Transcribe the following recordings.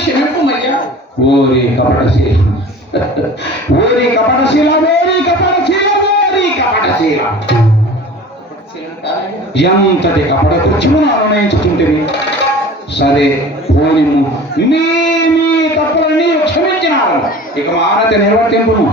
క్షమింపమయ్యా ఓరి కపటశీల. ఓరి కపటశీల ఓరి కపటశీల ఓరి కపటశీల. ఎంతటి కపట కృత్యమును ఆనందించుతుంటివి సరే పోనిము నీ నీ తప్పులన్నీ క్షమించినారు. ఇక మానతి నిర్వర్తింపును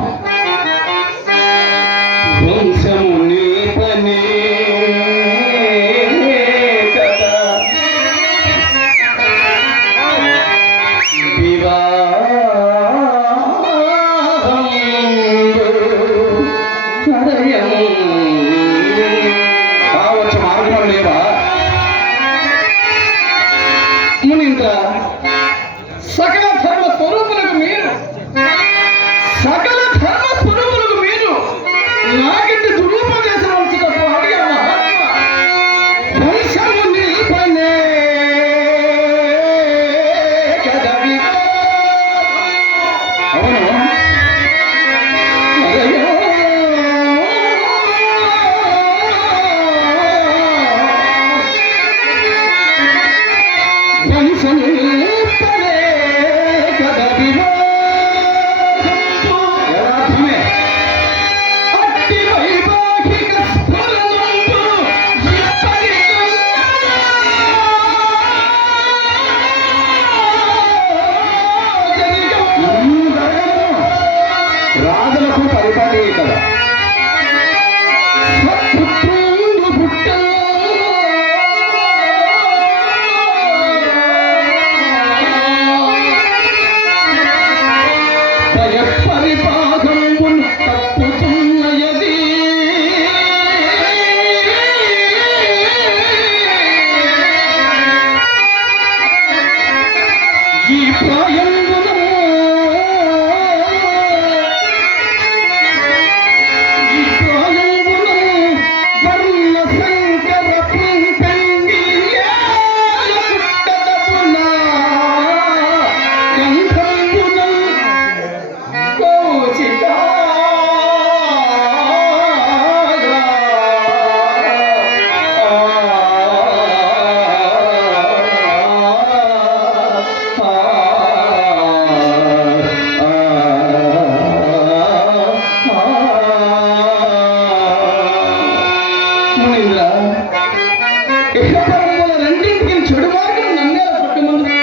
రెండింటికి చెడు మార్గం నన్నే పట్టుమంది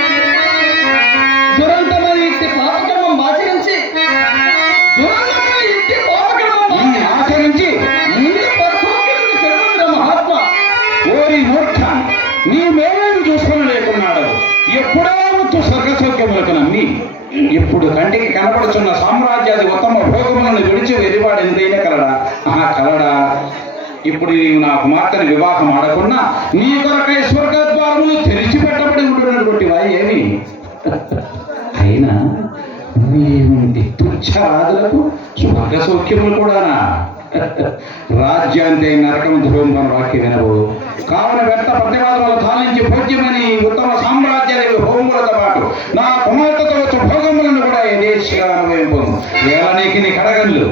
దురంతమైన ఇంటి పాపకర్మం ఆచరించి దురంతమైన ఇంటి పాపకర్మం ఈ ఆచరించి ముందు పరసోక్యులను చెడుమందిర మహాత్మ ఓరి మూర్ఖ నీ మేలను చూసుకొని లేకున్నాడు. ఎప్పుడో నమ్మి ఇప్పుడు కంటికి కనపడుచున్న సామ్రాజ్యాది ఉత్తమ ఇప్పుడు నా కుమార్తెను వివాహం ఆడకుండా నీ కొరకై స్వర్గద్వారములు తెరిచిపెట్టబడి ఉంటున్నటువంటివా ఏమి? అయినా నీవంటి తుచ్చరాజులకు స్వర్గ సౌఖ్యములు కూడానా? రాజ్యాంతే నరకం ధ్రువం మన వాక్య వినవు కావున వ్యర్థ ప్రతివాదములు తాలించి భోజ్యమని ఉత్తమ సామ్రాజ్యానికి భోగములతో పాటు నా కుమార్తెతో వచ్చే భోగములను కూడా యథేచ్ఛగా అనుభవింపు ఏలనీకి నీ కడగళ్ళు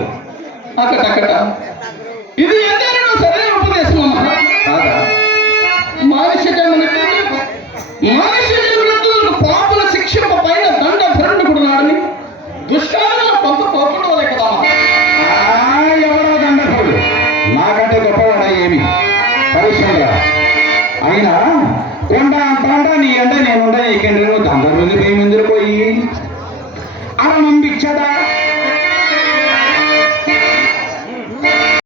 అక్కడ ఇది మనిషి జన్మలకు పాపుల పైన దండ భరణుడు నాడని పంప పోకుండా కదా ఎవరో దండకుడు నాకంటే గొప్పవాడా ఏమి? పరిశ్రమరా అయినా కొండ తాండ నీ ఎండ నేనుండ నీకెండ దండలు పోయి ముందు పోయి. అరణం బిచ్చదా